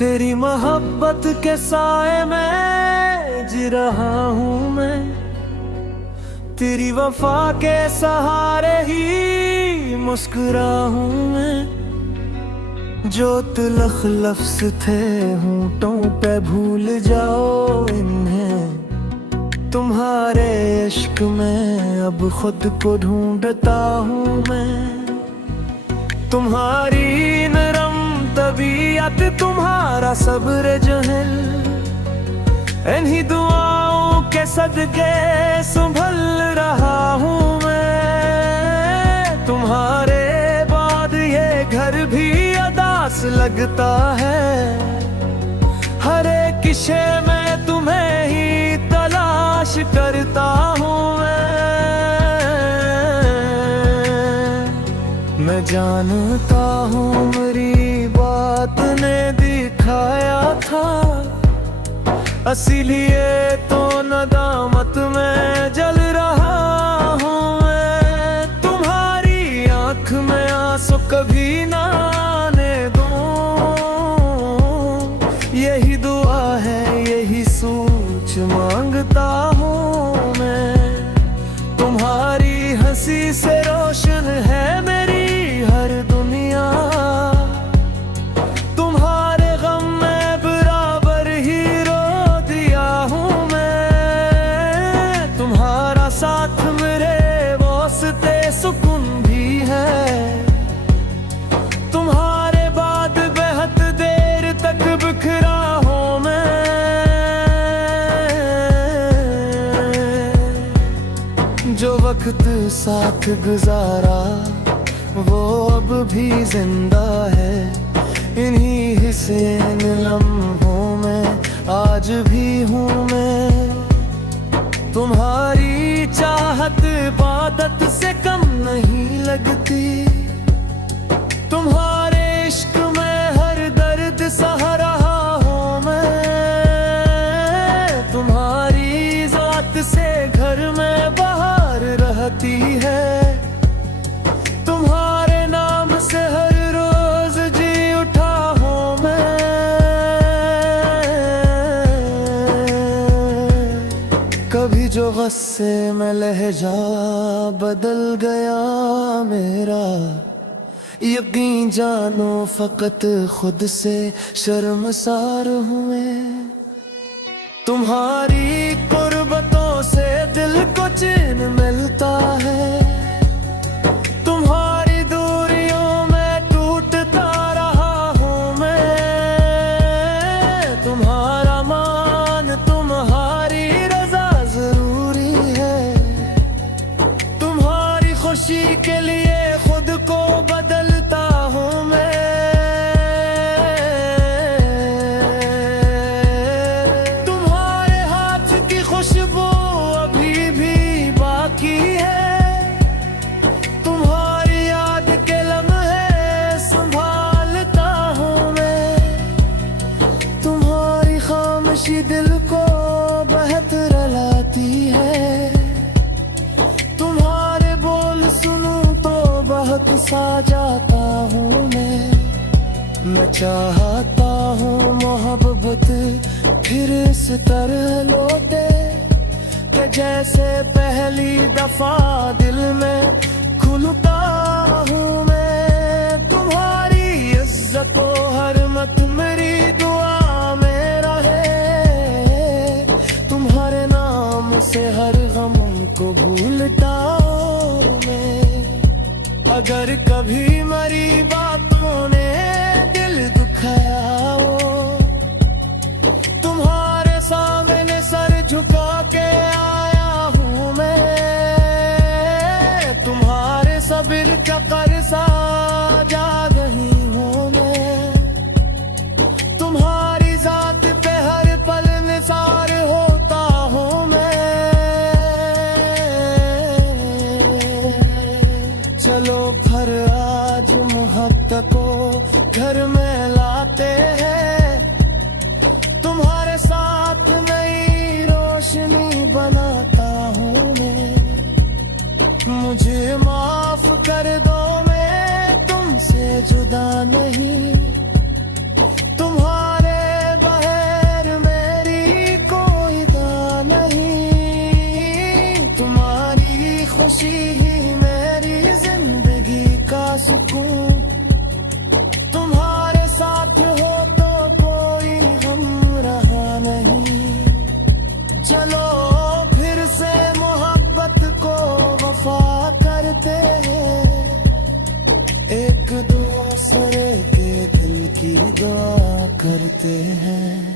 तेरी मोहब्बत के साए में जी रहा हूँ मैं, तेरी वफा के सहारे ही मुस्कुरा हूँ मैं। जो तिलख लफ्ज़ थे होंठों पे भूल जाओ इन्हें, तुम्हारे इश्क में अब खुद को ढूंढता हूँ मैं। तुम्हारी नरम तबीयत, तुम्हारा सब्र जहल, इन्हीं दुआओं के सदके संभल रहा हूँ मैं। तुम्हारे बाद ये घर भी अदास लगता है, हर एक शय में तुम्हें ही तलाश करता हूँ मैं जानता हूँ मेरी बात ने दिखाया था, इसीलिए तो नदामत में जल रहा हूँ मैं। तुम्हारी आँख में आंसू कभी ना आने दूँ, यही दुआ है यही सोच मांगता हूँ मैं। तुम्हारी हंसी से रोशन है मेरी हर दुनिया, तुम्हारे गम में बराबर ही रो दिया हूँ मैं। तुम्हारा साथ मेरे वास्ते सुकून भी है, तुम्हारे बाद बेहद देर तक बिखरा हूँ मैं। जो वक्त साथ गुजारा वो अब भी जिंदा है, इन्हीं हिस्से लम्हों में आज भी हूँ मैं। तुम्हारी चाहत इबादत से कम नहीं लगती, तुम्हारे इश्क में हर दर्द सह रहा हूँ मैं। तुम्हारी जात से घर में बहार रहती है, तुम्हारे नाम से हर रोज जी उठा हूँ मैं। कभी जो गुस्से में लहजा बदल गया मेरा, यकीन जानो फकत खुद से शर्मसार हूँ मैं। तुम्हारी कुर्बतों से दिल को चैन मिलता है, तुम्हारी दूरियों में टूटता रहा हूँ मैं। तुम्हारा मान तुम्हारी रजा जरूरी है, तुम्हारी खुशी के लिए खुद को बदलता हूँ मैं। तुम्हारे हाथ की खुशबू अभी भी बाकी है, तुम्हारी याद के लम्हे संभालता हूँ मैं। तुम्हारी खामोशी दिल को बेहतर लाती है, तुम्हारे बोल सुनूं तो बहुत सा जाता हूँ मैं चाहता हूँ मोहब्बत फिर इस तरह लौटे कि जैसे पहली दफा दिल में खुलता हूँ मैं। तुम्हारी इज्जत को हरमत मेरी दुआ में रहे, तुम्हारे नाम से हर गम को भूलता हूँ मैं। अगर कभी मेरी बातों ने दिल दुखाया हो, तुम्हारे सामने सर झुका के आया हूँ मैं। तुम्हारे सब्र का कर्जा जा रही हूँ मैं, तुम्हारी जात पे हर पल निसार होता हूँ मैं। चलो फिर आज मोहब्बत को घर में लाते हैं, तुम्हारे साथ नई रोशनी बनाता हूँ मैं। मुझे माफ कर दो, मैं तुमसे जुदा नहीं, तुम्हारे खुशी ही मेरी जिंदगी का सुकून, तुम्हारे साथ हो तो कोई हम रहा नहीं। चलो फिर से मोहब्बत को वफा करते हैं, एक दूसरे के दिल की दुआ करते हैं।